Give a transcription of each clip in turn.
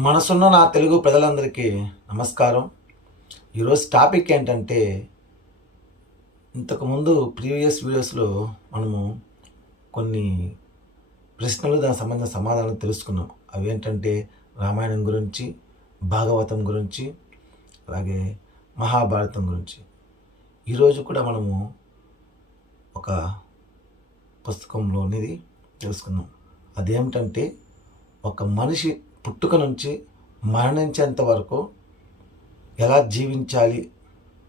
మనసున్న నా తెలుగు ప్రజలందరికీ నమస్కారం. ఈరోజు టాపిక్ ఏంటంటే ఇంతకుముందు ప్రీవియస్ వీడియోస్లో మనము కొన్ని ప్రశ్నలు దానికి సంబంధించిన సమాధానం తెలుసుకున్నాం. అవి ఏంటంటే రామాయణం గురించి భాగవతం గురించి అలాగే మహాభారతం గురించి. ఈరోజు కూడా మనము ఒక పుస్తకంలోనిది తెలుసుకున్నాం అదేమిటంటే ఒక మనిషి పుట్టుక నుంచి మరణించేంత వరకు ఎలా జీవించాలి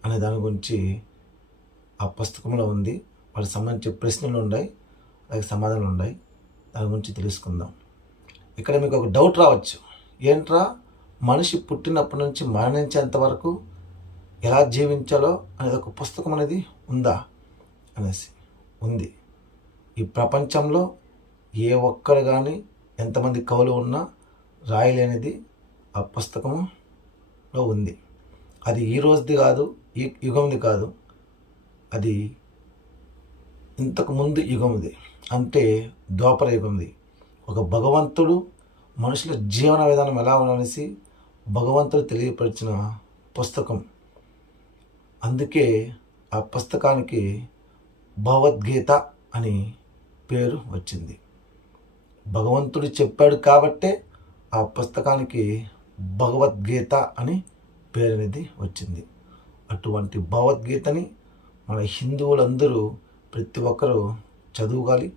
అనే దాని గురించి ఆ పుస్తకంలో ఉంది. వాటికి సంబంధించి ప్రశ్నలు ఉన్నాయి. అలాగే సమాధానాలు ఉన్నాయి. దాని గురించి తెలుసుకుందాం. ఇక్కడ మీకు ఒక డౌట్ రావచ్చు. ఏంట్రా? మనిషి పుట్టినప్పటి నుంచి మరణించేంత వరకు ఎలా జీవించాలో అనేది ఒక పుస్తకం అనేది ఉందా అనేసి ఉంది. ఈ ప్రపంచంలో ఏ ఒక్కరు కానీ ఎంతమంది కవులు ఉన్నా రాయలేనిది ఆ పుస్తకంలో ఉంది. అది ఈ రోజుది కాదు ఈ యుగంది కాదు. అది ఇంతకుముందు యుగంది. అంటే ద్వాపర యుగంది. ఒక భగవంతుడు మనుషుల జీవన విధానం ఎలా ఉండాలనేసి భగవంతుడు తెలియపరిచిన పుస్తకం. అందుకే ఆ పుస్తకానికి భగవద్గీత అని పేరు వచ్చింది. భగవంతుడు చెప్పాడు కాబట్టే ఆ పుస్తకానికి భగవద్గీత అని పేరు అనేది వచ్చింది. అటువంటి భగవద్గీతని మన హిందువులందరూ ప్రతి ఒక్కరూ చదువుకోవాలి.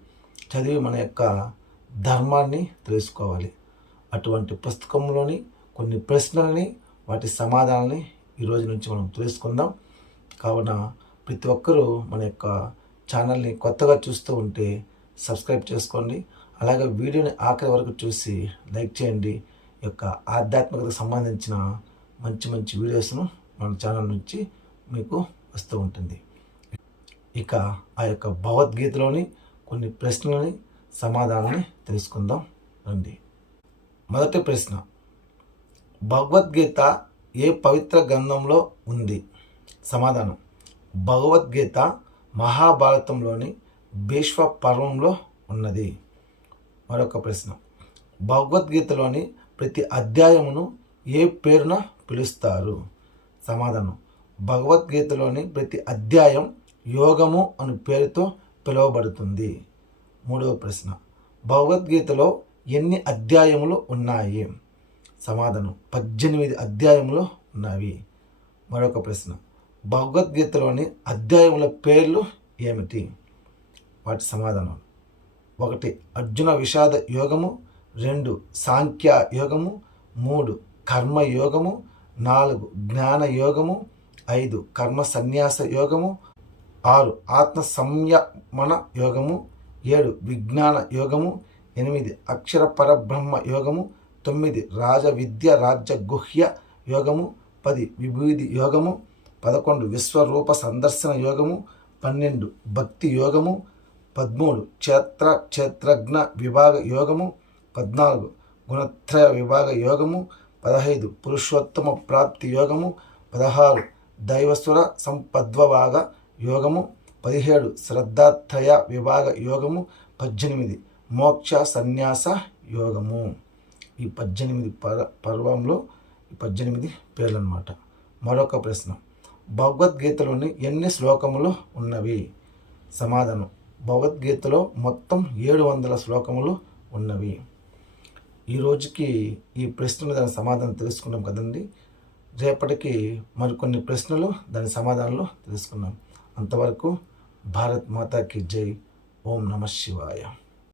చదివి మన యొక్క ధర్మాన్ని తెలుసుకోవాలి. అటువంటి పుస్తకంలోని కొన్ని ప్రశ్నలని వాటి సమాధానాలని ఈరోజు నుంచి మనం తెలుసుకుందాం. కావున ప్రతి ఒక్కరూ మన యొక్క ఛానల్ని కొత్తగా చూస్తూ ఉంటే సబ్స్క్రైబ్ చేసుకోండి. అలాగే వీడియోని ఆఖరి వరకు చూసి లైక్ చేయండి. ఈ యొక్క ఆధ్యాత్మికతకు సంబంధించిన మంచి మంచి వీడియోస్ను మన ఛానల్ నుంచి మీకు వస్తూ ఉంటుంది. ఇక ఆ యొక్క భగవద్గీతలోని కొన్ని ప్రశ్నలని సమాధానాన్ని తెలుసుకుందాం. రండి. మొదటి ప్రశ్న. భగవద్గీత ఏ పవిత్ర గ్రంథంలో ఉంది? సమాధానం. భగవద్గీత మహాభారతంలోని భీష్మ పర్వంలో ఉన్నది. మరొక ప్రశ్న. భగవద్గీతలోని ప్రతి అధ్యాయమును ఏ పేరున పిలుస్తారు? సమాధానం. భగవద్గీతలోని ప్రతి అధ్యాయం యోగము అను పేరుతో పిలువబడుతుంది. మూడవ ప్రశ్న. భగవద్గీతలో ఎన్ని అధ్యాయములు ఉన్నాయి? సమాధానం. పద్దెనిమిది అధ్యాయములు ఉన్నవి. మరొక ప్రశ్న. భగవద్గీతలోని అధ్యాయముల పేర్లు ఏమిటి? వాటి సమాధానం. ఒకటి అర్జున విషాద యోగము. రెండు సాంఖ్య యోగము. మూడు కర్మ యోగము. నాలుగు జ్ఞాన యోగము. ఐదు కర్మ సన్యాస యోగము. ఆరు ఆత్మ సంయమన యోగము. ఏడు విజ్ఞాన యోగము. ఎనిమిది అక్షర పరబ్రహ్మ యోగము. తొమ్మిది రాజ విద్య రాజ్య గుహ్య యోగము. పది విభూది యోగము. పదకొండు విశ్వరూప సందర్శన యోగము. పన్నెండు భక్తి యోగము. పదమూడు క్షేత్ర క్షేత్రజ్ఞ విభాగ యోగము పద్నాలుగు గుణత్రయ విభాగ యోగము పదహైదు పురుషోత్తమ ప్రాప్తి యోగము పదహారు దైవస్వర సంపద్వభాగ యోగము పదిహేడు శ్రద్ధాత్రయ విభాగ యోగము పద్దెనిమిది మోక్ష సన్యాస యోగము. ఈ పద్దెనిమిది పర పర్వంలో ఈ పద్దెనిమిది పేర్లు అనమాట మరొక ప్రశ్న. భగవద్గీతలోని ఎన్ని శ్లోకములు ఉన్నవి? సమాధానం. భగవద్గీతలో మొత్తం ఏడు వందల శ్లోకములు ఉన్నవి. ఈ రోజుకి ఈ ప్రశ్నలు దాని సమాధానం తెలుసుకున్నాం కదండి. రేపటికి మరికొన్ని ప్రశ్నలు దాని సమాధానాలు తెలుసుకున్నాం. అంతవరకు భారత్ మాతాకి జై. ఓం నమ శివాయ.